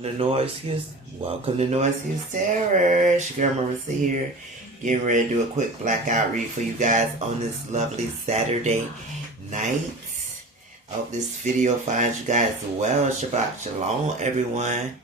The noisiest. Welcome to Noisiest Terror. It's your girl Marissa here. Getting ready to do a quick blackout read for you guys on this lovely Saturday night. I hope this video finds you guys well. Shabbat Shalom, everyone.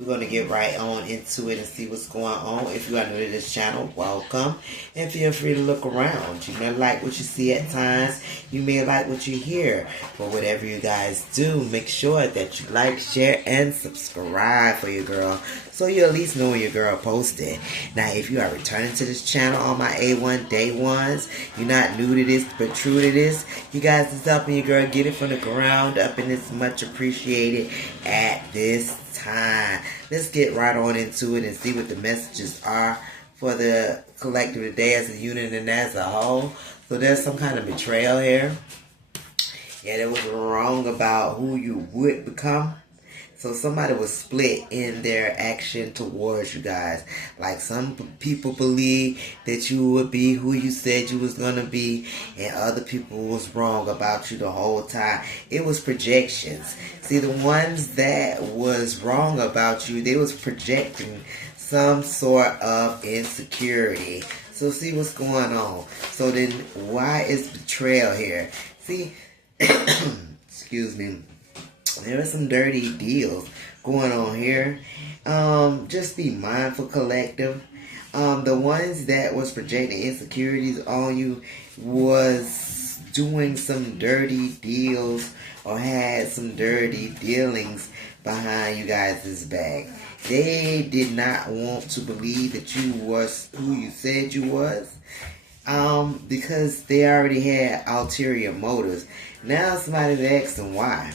We're going to get right on into it and see what's going on. If you are new to this channel, welcome. And feel free to look around. You may like what you see at times. You may like what you hear. But whatever you guys do, make sure that you like, share, and subscribe for your girl. So you at least know when your girl posted. Now, if you are returning to this channel on my A1 day ones, you're not new to this but true to this, you guys is helping your girl get it from the ground up, and it's much appreciated at this time. Let's get right on into it and see what the messages are for the collective today as a unit and as a whole. So there's some kind of betrayal here. Yeah, there was wrong about who you would become. So somebody was split in their action towards you guys. Like some people believe that you would be who you said you was going to be, and other people was wrong about you the whole time. It was projections. See, the ones that was wrong about you, they was projecting some sort of insecurity. So see what's going on. So then why is betrayal here? See, excuse me. There are some dirty deals going on here. Just be mindful, collective. The ones that was projecting insecurities on you was doing some dirty deals or had some dirty dealings behind you guys' back. They did not want to believe that you was who you said you was. Because they already had ulterior motives. Now somebody's asking why.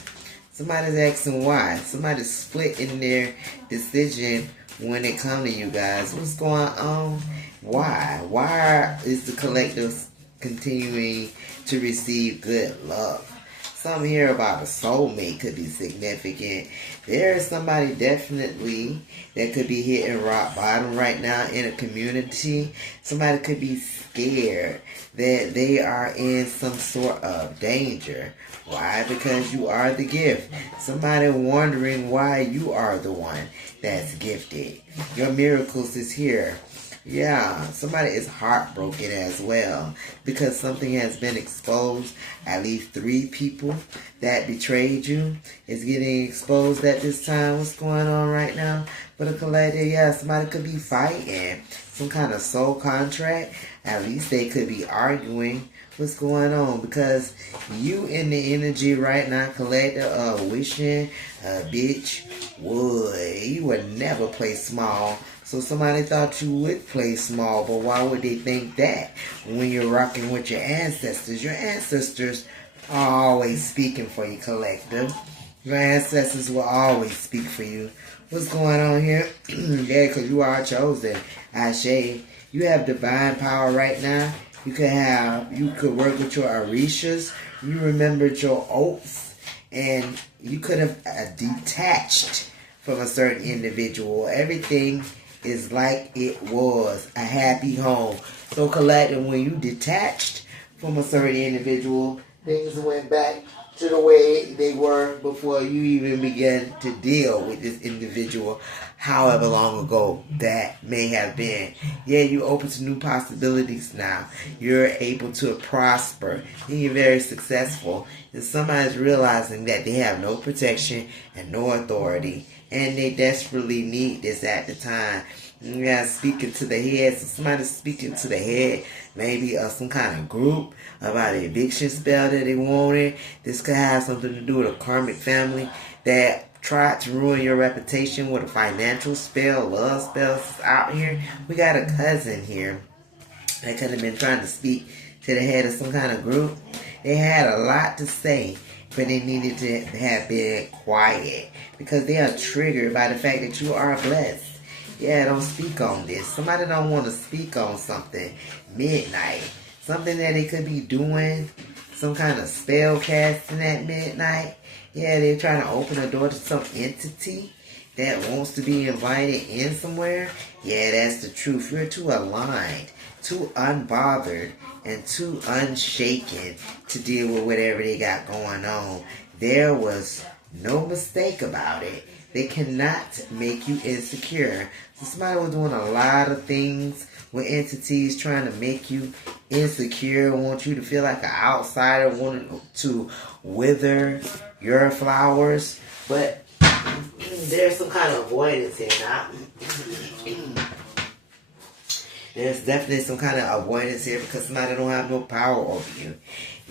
Somebody's asking why. Somebody's split in their decision when it comes to you guys. What's going on? Why? Why is the collective continuing to receive good luck? Some here about a soulmate could be significant. There is somebody definitely that could be hitting rock bottom right now in a community. Somebody could be scared that they are in some sort of danger. Why? Because you are the gift. Somebody wondering why you are the one that's gifted. Your miracles is here. Yeah, somebody is heartbroken as well because something has been exposed. At least 3 people that betrayed you is getting exposed at this time. What's going on right now for the collective? Yeah, somebody could be fighting some kind of soul contract. At least they could be arguing. What's going on? Because you in the energy right now, collective, wishing a bitch would. You would never play small. So somebody thought you would play small, but why would they think that when you're rocking with your ancestors? Your ancestors are always speaking for you, collective. Your ancestors will always speak for you. What's going on here? Yeah, because you are chosen. Ashe. You have divine power right now. You could work with your Orishas. You remembered your oaths, and you could have detached from a certain individual. Everything is like it was a happy home. So collective, when you detached from a certain individual, things went back to the way they were before you even began to deal with this individual, however long ago that may have been. Yeah, you're open to new possibilities now. You're able to prosper, and you're very successful. And somebody's realizing that they have no protection and no authority, and they desperately need this at the time. Yeah, speaking to the head. So somebody's speaking to the head, maybe of some kind of group about an eviction spell that they wanted. This could have something to do with a karmic family that tried to ruin your reputation with a financial spell, love spells out here. We got a cousin here that could have been trying to speak to the head of some kind of group. They had a lot to say, but they needed to have been quiet because they are triggered by the fact that you are blessed. Yeah, don't speak on this. Somebody don't want to speak on something midnight. Something that they could be doing, some kind of spell casting at midnight. Yeah, they're trying to open a door to some entity that wants to be invited in somewhere. Yeah, that's the truth. You're too aligned, too unbothered, and too unshaken to deal with whatever they got going on. There was no mistake about it. They cannot make you insecure. So somebody was doing a lot of things with entities trying to make you insecure, want you to feel like an outsider, wanting to wither your flowers. But there's some kind of avoidance here now. There's definitely some kind of avoidance here because somebody don't have no power over you.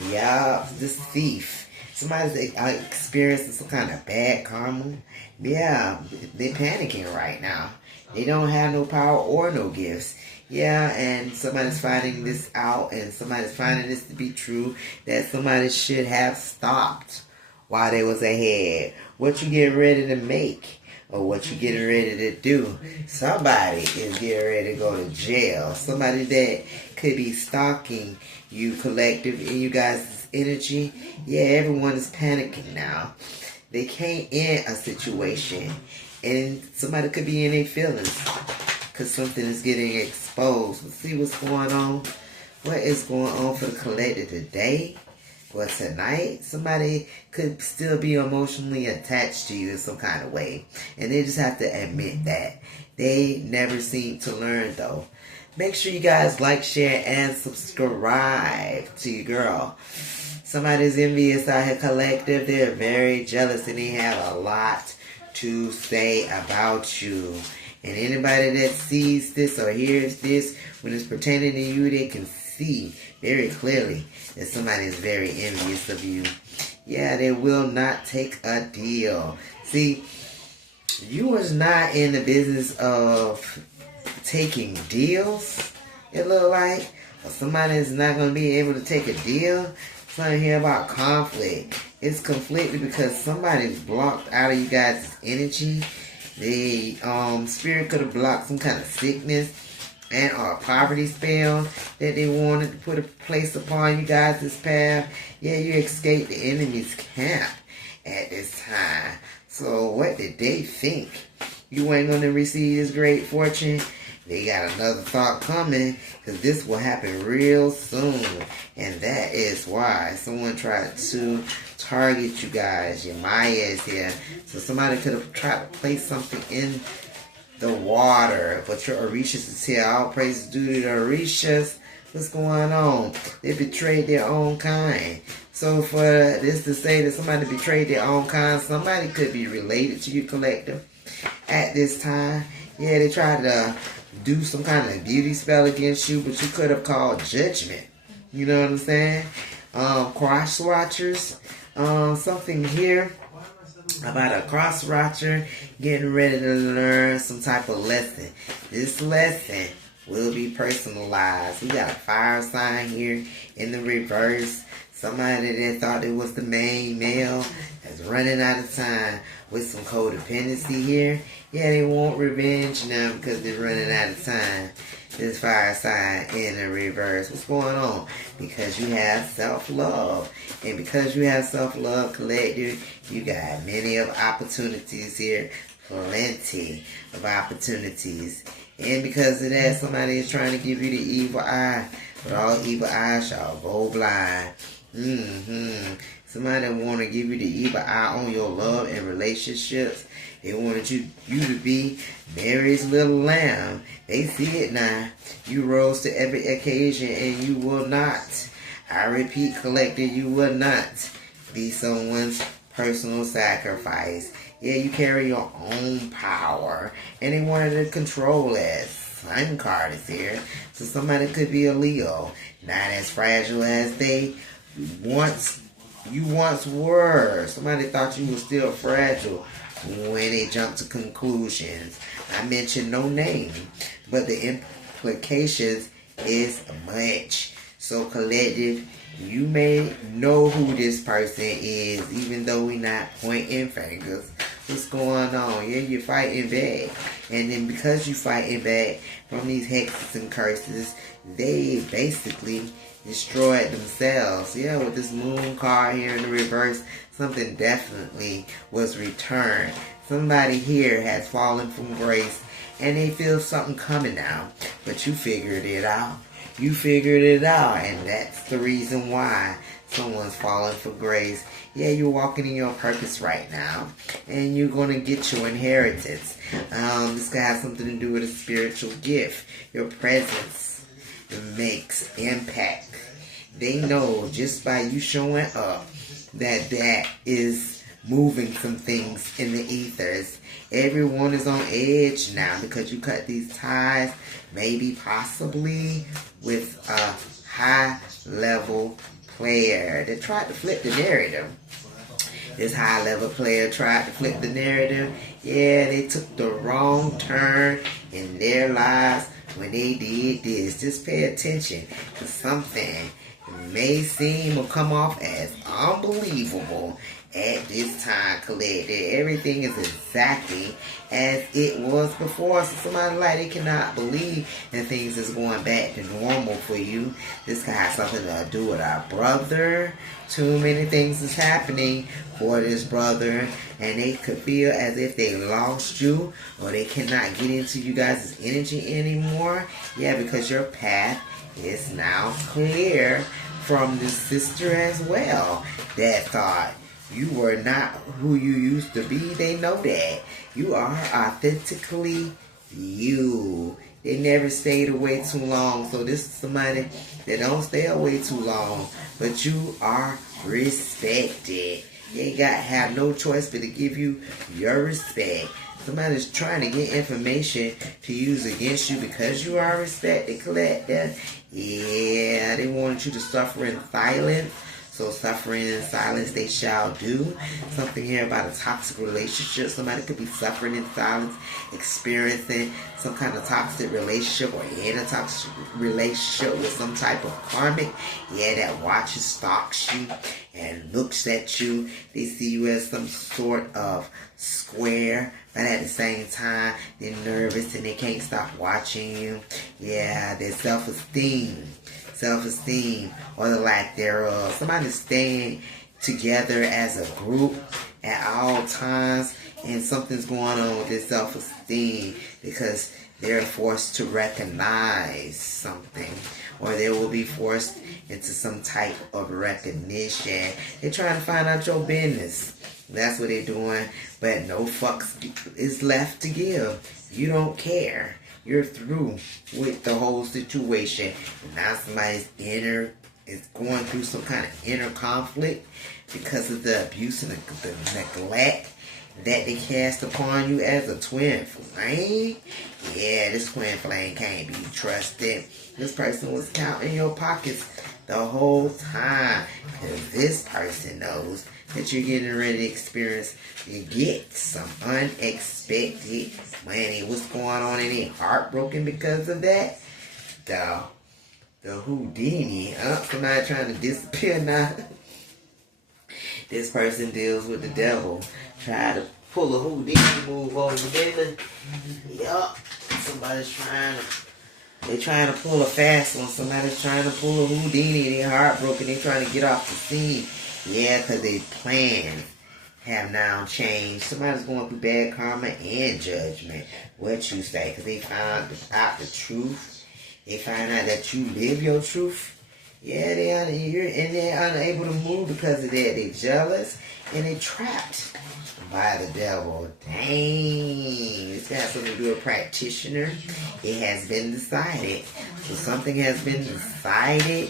Yeah, this thief. Somebody's experiencing some kind of bad karma. Yeah, they're panicking right now. They don't have no power or no gifts. Yeah, and somebody's finding this out, and somebody's finding this to be true, that somebody should have stopped while they was ahead. What you getting ready to make, or what you getting ready to do, somebody is getting ready to go to jail. Somebody that could be stalking you, collective, in you guys' energy. Yeah, everyone is panicking now. They can't end a situation, and somebody could be in their feelings because something is getting exposed. Let's see what's going on. What is going on for the collective today? Well, tonight, somebody could still be emotionally attached to you in some kind of way. And they just have to admit that. They never seem to learn, though. Make sure you guys like, share, and subscribe to your girl. Somebody's envious out here, collective. They're very jealous, and they have a lot to say about you. And anybody that sees this or hears this when it's pertaining to you, they can see very clearly that somebody is very envious of you. Yeah, they will not take a deal. See, you was not in the business of taking deals, it look like. Or somebody is not going to be able to take a deal. Something here about conflict. It's conflicted because somebody's blocked out of you guys' energy. The spirit could have blocked some kind of sickness and or a poverty spell that they wanted to put a place upon you guys' path. Yeah, you escaped the enemy's camp at this time. So what did they think? You ain't going to receive this great fortune? They got another thought coming, because this will happen real soon. And that is why someone tried to target you guys. Your Maya is here. So somebody could have tried to place something in the water. But your Orishas is here. All praise due to the Orishas. What's going on? They betrayed their own kind. So for this to say that somebody betrayed their own kind, somebody could be related to you, collective, at this time. Yeah, they tried to do some kind of beauty spell against you, but you could have called judgment. You know what I'm saying? Cross watchers. Something here about a cross watcher getting ready to learn some type of lesson. This lesson will be personalized. We got a fire sign here in the reverse. Somebody that thought it was the main male that's running out of time with some codependency here. Yeah, they want revenge now because they're running out of time. This fire sign in the reverse. What's going on? Because you have self-love. And because you have self-love, collective, you got many of opportunities here. Plenty of opportunities. And because of that, somebody is trying to give you the evil eye. But all evil eyes shall go blind. Somebody want to give you the evil eye on your love and relationships. They wanted you to be Mary's little lamb. They see it now. You rose to every occasion and you will not. I repeat, collective, you will not be someone's personal sacrifice. Yeah, you carry your own power. And they wanted to control it. Sun card is here. So somebody could be a Leo. Not as fragile as they once were. Somebody thought you were still fragile when they jumped to conclusions. I mentioned no name, but the implications is much. So collective, you may know who this person is, even though we're not pointing fingers. What's going on? Yeah, you're fighting back. And then because you're fighting back from these hexes and curses, they basically destroyed themselves. Yeah, with this moon card here in the reverse, something definitely was returned. Somebody here has fallen from grace and they feel something coming now. But you figured it out. You figured it out, and that's the reason why Someone's falling for grace. Yeah, you're walking in your purpose right now. And you're going to get your inheritance. This could have something to do with a spiritual gift. Your presence makes impact. They know just by you showing up that is moving some things in the ethers. Everyone is on edge now because you cut these ties, maybe possibly with a high level player that tried to flip the narrative. This high level player tried to flip the narrative. Yeah, they took the wrong turn in their lives when they did this. Just pay attention to something may seem or come off as unbelievable at this time, collected. Everything is exactly as it was before. So somebody like they cannot believe that things is going back to normal for you. This could have something to do with our brother. Too many things is happening for this brother, and they could feel as if they lost you, or they cannot get into you guys' energy anymore. Yeah, because your path is now clear from this sister as well that thought you were not who you used to be. They know that. You are authentically you. They never stayed away too long. So this is somebody that don't stay away too long. But you are respected. You have no choice but to give you your respect. Somebody's trying to get information to use against you because you are respected, collector. Yeah, they wanted you to suffer in silence. So suffering in silence they shall do. Something here about a toxic relationship. Somebody could be suffering in silence, experiencing some kind of toxic relationship, or in a toxic relationship with some type of karmic. Yeah, that watches, stalks you, and looks at you. They see you as some sort of square, but at the same time, they're nervous and they can't stop watching you. Yeah, their self-esteem, or the lack thereof. Somebody's staying together as a group at all times, and something's going on with their self-esteem because they're forced to recognize something, or they will be forced into some type of recognition. They're trying to find out your business. That's what they're doing, but no fucks is left to give. You don't care. You're through with the whole situation. Now somebody's is going through some kind of inner conflict because of the abuse and the neglect that they cast upon you as a twin flame. Yeah, this twin flame can't be trusted. This person was counting your pockets the whole time, because this person knows that you're getting ready to experience, you get some unexpected money. What's going on? Any heartbroken because of that? The Houdini, somebody trying to disappear now. This person deals with the devil. Try to pull a Houdini move over there. Yup. Somebody's they're trying to pull a fast one. Somebody's trying to pull a Houdini. They're heartbroken. They're trying to get off the scene. Yeah, because their plans have now changed. Somebody's going through bad karma and judgment. What you say? Because they found out the truth. They find out that you live your truth. Yeah, they're unable to move because of that. They're jealous and they're trapped by the devil. Dang. It's got something to do with a practitioner. It has been decided. So something has been decided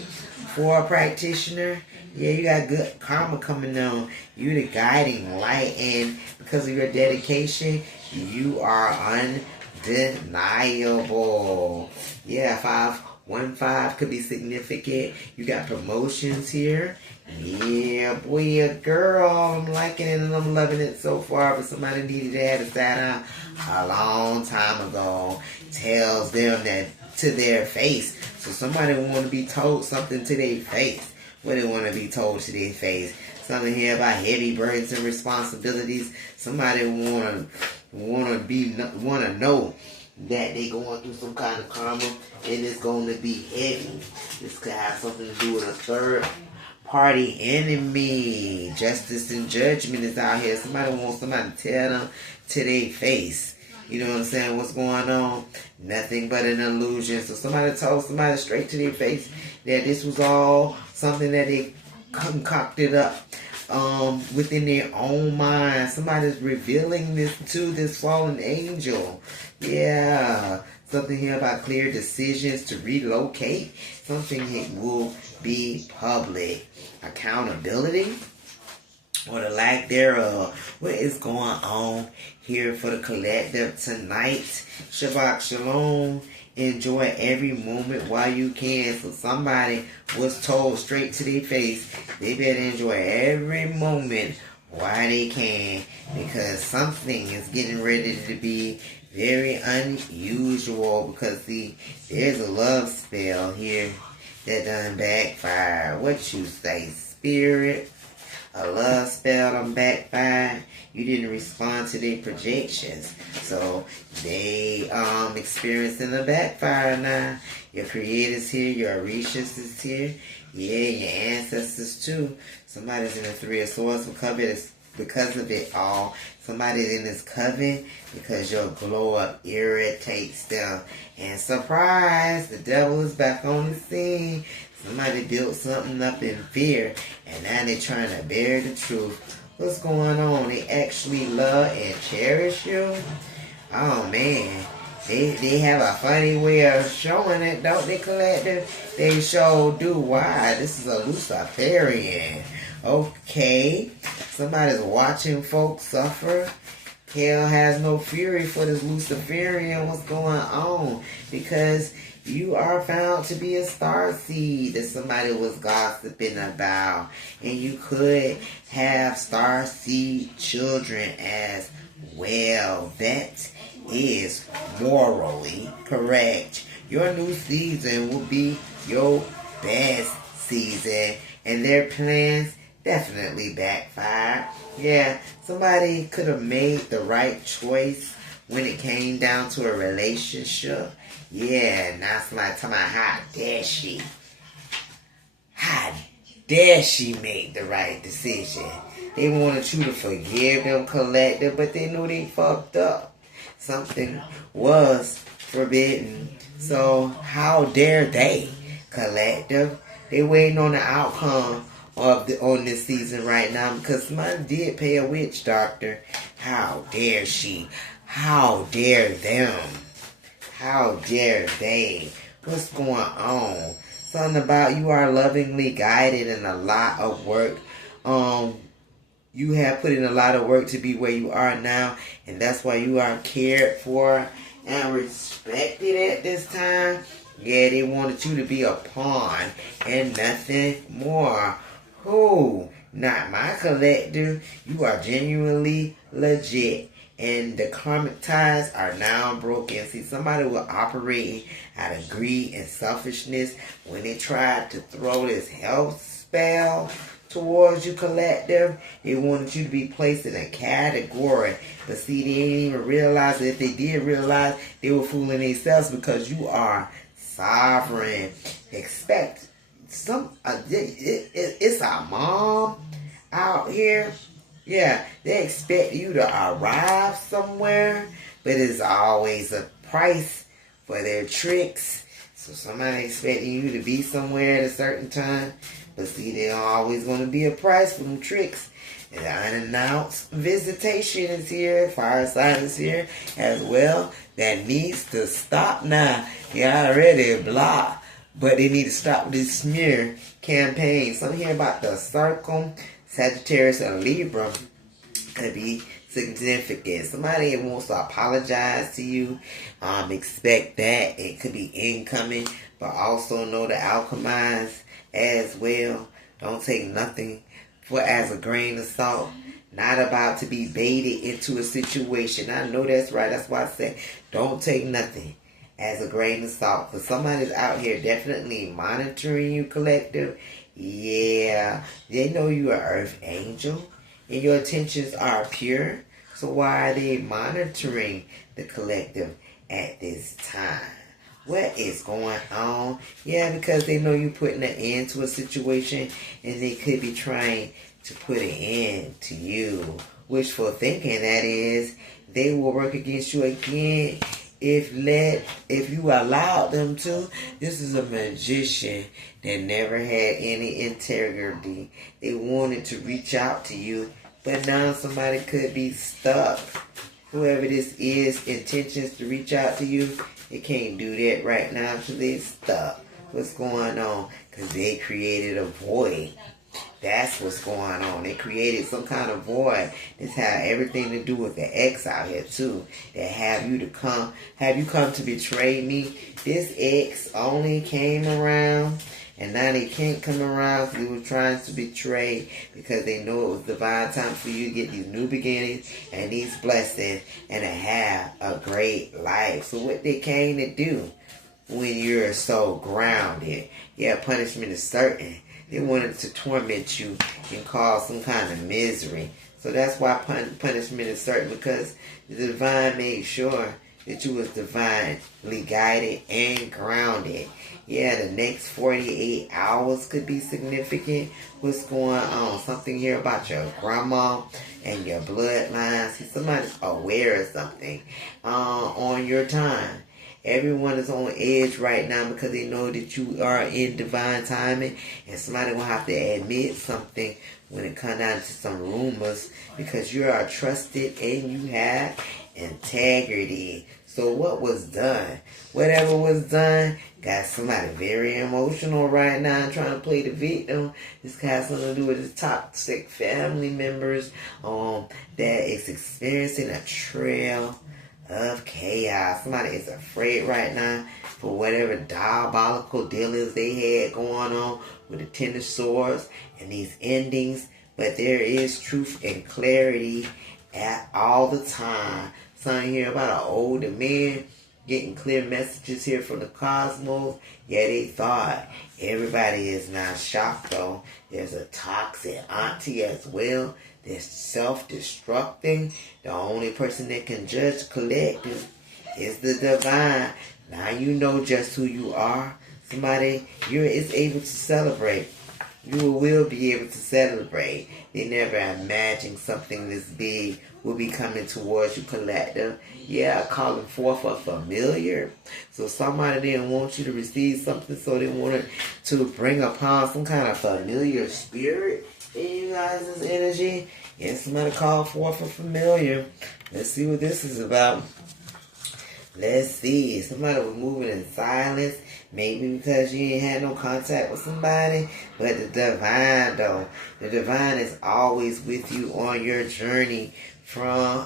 for a practitioner. Yeah, you got good karma coming on. You're the guiding light, and because of your dedication, you are undeniable. Yeah, 515 could be significant. You got promotions here. Yeah, boy, a girl. I'm liking it and I'm loving it so far. But somebody needed to have that a long time ago. Tells them that to their face. So somebody want to be told something to their face. What they want to be told to their face. Something here about heavy burdens and responsibilities. Somebody want to know that they going through some kind of karma and it's going to be heavy. This could have something to do with a third party enemy. Justice and judgment is out here. Somebody wants somebody to tell them to their face. You know what I'm saying? What's going on? Nothing but an illusion. So somebody told somebody straight to their face that this was all something that they concocted up within their own mind. Somebody's revealing this to this fallen angel. Yeah. Something here about clear decisions to relocate. Something here will be public. Accountability or the lack thereof. What is going on here for the collective tonight? Shabbat Shalom. Enjoy every moment while you can. So somebody was told straight to their face, they better enjoy every moment while they can, because something is getting ready to be very unusual. Because see, there's a love spell here that done backfire. What you say, Spirit? A love spell done backfired. You didn't respond to their projections, so they experiencing the backfire now. Your creator's here, your Orishas is here, yeah, your ancestors too. Somebody's in the Three of Swords because of it all. Somebody's in this coven because your glow up irritates them. And surprise, the devil is back on the scene. Somebody built something up in fear, and now they're trying to bear the truth. What's going on? They actually love and cherish you? Oh man, they have a funny way of showing it, don't they, collective? They sure do. Why? This is a Luciferian. Okay, somebody's watching folks suffer. Hell has no fury for this Luciferian. What's going on? Because you are found to be a star seed that somebody was gossiping about. And you could have star seed children as well. That is morally correct. Your new season will be your best season. And their plans definitely backfired. Yeah, somebody could have made the right choice when it came down to a relationship. Yeah, now somebody talking about how dare she make the right decision. They wanted you to forgive them, collective, but they knew they fucked up. Something was forbidden. So how dare they, collective? They waiting on the outcome on this season right now, because somebody did pay a witch doctor. How dare she? How dare them? How dare they? What's going on? Something about you are lovingly guided in a lot of work. You have put in a lot of work to be where you are now, and that's why you are cared for and respected at this time. Yeah, they wanted you to be a pawn and nothing more. Who? Not my collector. You are genuinely legit. And the karmic ties are now broken. See, somebody was operating out of greed and selfishness when they tried to throw this health spell towards you, collective. They wanted you to be placed in a category. But see, they didn't even realize that. If they did realize, they were fooling themselves, because you are sovereign. Expect it's our mom out here. Yeah, they expect you to arrive somewhere, but it's always a price for their tricks. So somebody expecting you to be somewhere at a certain time, but see, there's always going to be a price for them tricks. And the unannounced visitation is here, fire sign is here as well. That needs to stop now. They already blocked, but they need to stop this smear campaign. Something here about the circle, Sagittarius and Libra could be significant. Somebody wants to apologize to you. Expect that. It could be incoming, but also know the alchemize as well. Don't take nothing for as a grain of salt. Not about to be baited into a situation. I know that's right. That's why I say don't take nothing as a grain of salt. Because somebody's out here definitely monitoring you, collective. Yeah, they know you are earth angel and your intentions are pure. So why are they monitoring the collective at this time? What is going on? Yeah, because they know you're putting an end to a situation, and they could be trying to put an end to you. Wishful thinking, that is. They will work against you again if you allowed them to. This is a magician that never had any integrity. They wanted to reach out to you, but now somebody could be stuck. Whoever this is, intentions to reach out to you, they can't do that right now because they're stuck. What's going on? Because they created a void. That's what's going on. They created some kind of void. This had everything to do with the ex out here too. That have you come to betray me. This ex only came around, and now they can't come around because they were trying to betray, because they know it was divine time for you to get these new beginnings and these blessings and to have a great life. So what they came to do when you're so grounded, punishment is certain. They wanted to torment you and cause some kind of misery. So that's why punishment is certain, because the divine made sure that you was divinely guided and grounded. The next 48 hours could be significant. What's going on? Something here about your grandma and your bloodline. See, somebody's aware of something on your time. Everyone is on edge right now because they know that you are in divine timing, and somebody will have to admit something when it comes down to some rumors, because you are trusted and you have integrity. So what was done? Whatever was done got somebody very emotional right now trying to play the victim. This has something to do with the toxic family members that is experiencing a trail of chaos. Somebody is afraid right now for whatever diabolical dealings they had going on with the Ten of Swords and these endings. But there is truth and clarity at all the time. Something here about an older man getting clear messages here from the cosmos. They thought. Everybody is now shocked though. There's a toxic auntie as well. That's self-destructing. The only person that can judge collective is the divine. Now you know just who you are. Somebody is able to celebrate. You will be able to celebrate. They never imagined something this big will be coming towards you, collective. Calling forth a familiar. So somebody didn't want you to receive something, so they wanted to bring upon some kind of familiar spirit in you guys' energy. Somebody called forth a familiar. Let's see what this is about. Let's see. Somebody was moving in silence. Maybe because you ain't had no contact with somebody. But the divine, though. The divine is always with you on your journey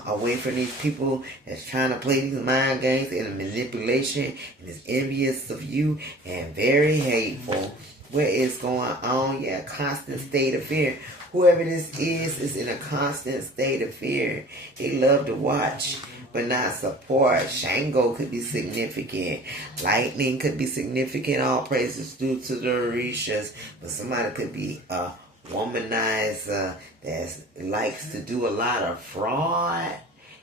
away from these people that's trying to play these mind games and manipulation and is envious of you and very hateful. What is going on? Constant state of fear. Whoever this is in a constant state of fear. They love to watch, but not support. Shango could be significant. Lightning could be significant. All praises due to the Orishas. But somebody could be a womanizer that likes to do a lot of fraud.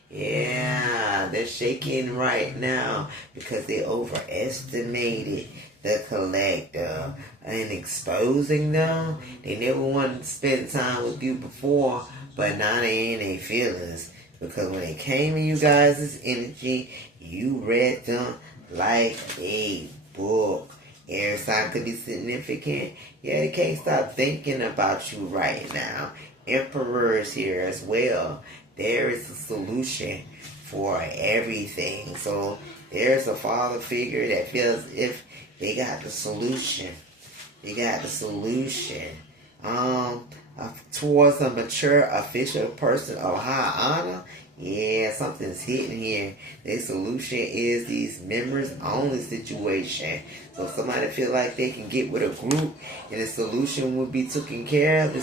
They're shaking right now because they overestimated the collective and exposing them. They never wanted to spend time with you before, but now they in their feelings, because when they came in you guys' energy, you read them like a book. Air sign could be significant. They can't stop thinking about you right now. Emperor is here as well. There is a solution for everything. So there's a father figure that feels if they got the solution. They got the solution. Towards a mature official person of high honor. Something's hidden here. The solution is these members only situation. So if somebody feel like they can get with a group and the solution will be taken care of,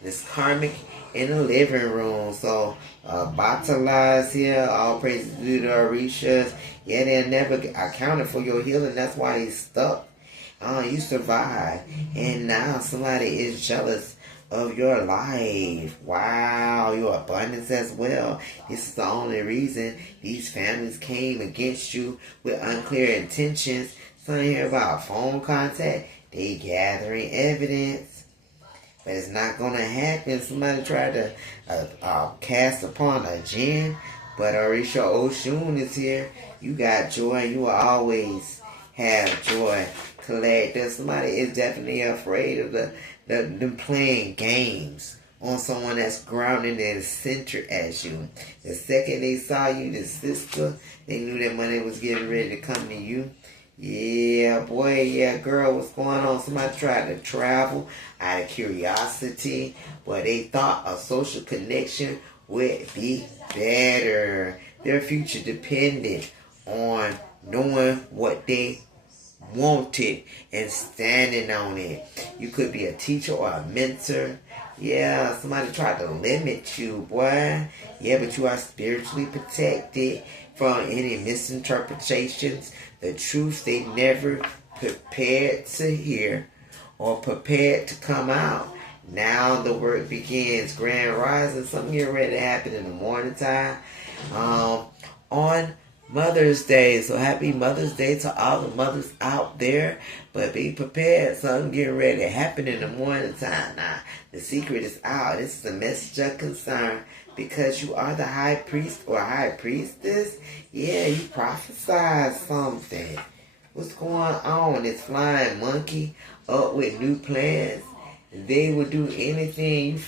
this karmic in the living room. So Batalize here, all praises due to Orishas. They're never accounted for your healing. That's why he's stuck. You survived, and now somebody is jealous of your life. Wow, your abundance as well. This is the only reason these families came against you with unclear intentions. Something here about phone contact. They gathering evidence. But it's not going to happen. Somebody tried to cast upon a jinn, But Orisha Oshun is here. You got joy. You will always have joy. Collective. Somebody is definitely afraid of them playing games on someone that's grounded and centered as you. The second they saw you, the sister, they knew that money was getting ready to come to you. Yeah, boy, yeah, girl, what's going on? Somebody tried to travel out of curiosity, but they thought a social connection would be better. Their future depended on knowing what they wanted and standing on it. You could be a teacher or a mentor. Yeah, somebody tried to limit you, boy. Yeah, but you are spiritually protected from any misinterpretations. The truth they never prepared to hear or prepared to come out. Now the work begins. Grand rising. Something getting ready to happen in the morning time. On Mother's Day. So happy Mother's Day to all the mothers out there. But be prepared. Something getting ready to happen in the morning time. Now, the secret is out. This is a message of concern. Because you are the high priest or high priestess. Yeah, you prophesied something. What's going on? This flying monkey up with new plans. They would do anything.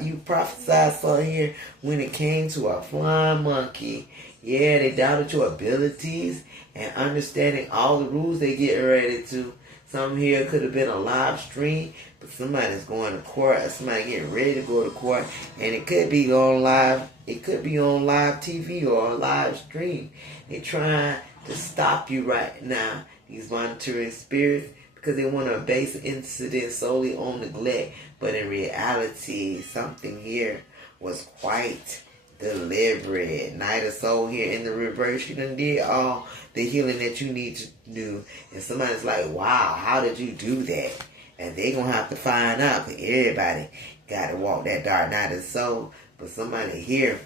You prophesied something here when it came to a flying monkey. Yeah, they doubted your abilities and understanding all the rules they get ready to. Some here could have been a live stream, but somebody's going to court. Somebody getting ready to go to court, and it could be on live. It could be on live TV or a live stream. They're trying to stop you right now. These monitoring spirits, because they want to base incident solely on neglect, but in reality, something here was quite deliberate. Knight of Soul here in the reverse. You done did all the healing that you need to do. And somebody's like, wow, how did you do that? And they going to have to find out. Because everybody got to walk that dark night of soul. But somebody here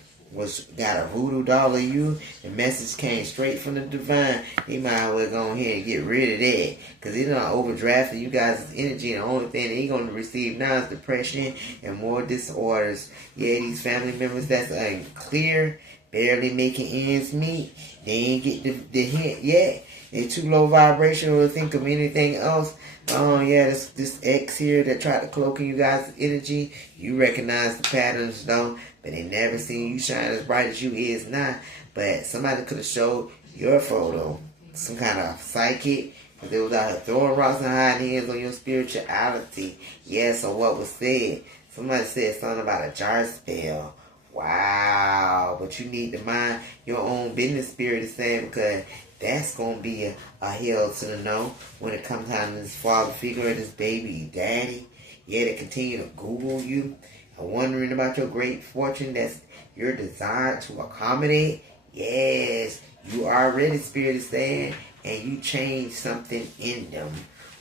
got a voodoo doll of you. The message came straight from the divine. He might as well go ahead and get rid of that. Because he's not overdrafting you guys' energy. And the only thing that he's going to receive now is depression and more disorders. Yeah, these family members that's unclear, barely making ends meet. They ain't get the hint yet. They too low vibrational to think of anything else. Oh yeah, this X here that tried to cloak in you guys' energy. You recognize the patterns though, but they never seen you shine as bright as you is now. But somebody could have showed your photo, some kind of psychic, because they was out here throwing rocks and hiding hands on your spirituality. Yeah, so what was said? Somebody said something about a jar spell. Wow, but you need to mind your own business, Spirit is saying, because that's going to be a hell to the no when it comes down to this father figure and this baby daddy. Yeah, they continue to Google you and wondering about your great fortune that's your desire to accommodate. Yes, you already, Spirit is saying, and you change something in them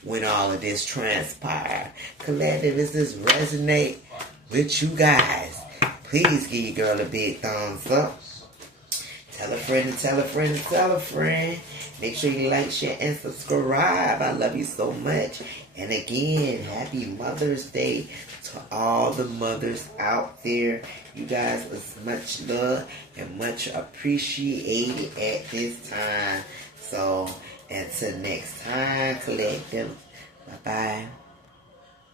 when all of this transpired. Collective, does this resonate with you guys? Please give your girl a big thumbs up. Tell a friend and tell a friend and tell a friend. Make sure you like, share, and subscribe. I love you so much. And again, happy Mother's Day to all the mothers out there. You guys is much love and much appreciated at this time. So, until next time, collective. Bye-bye.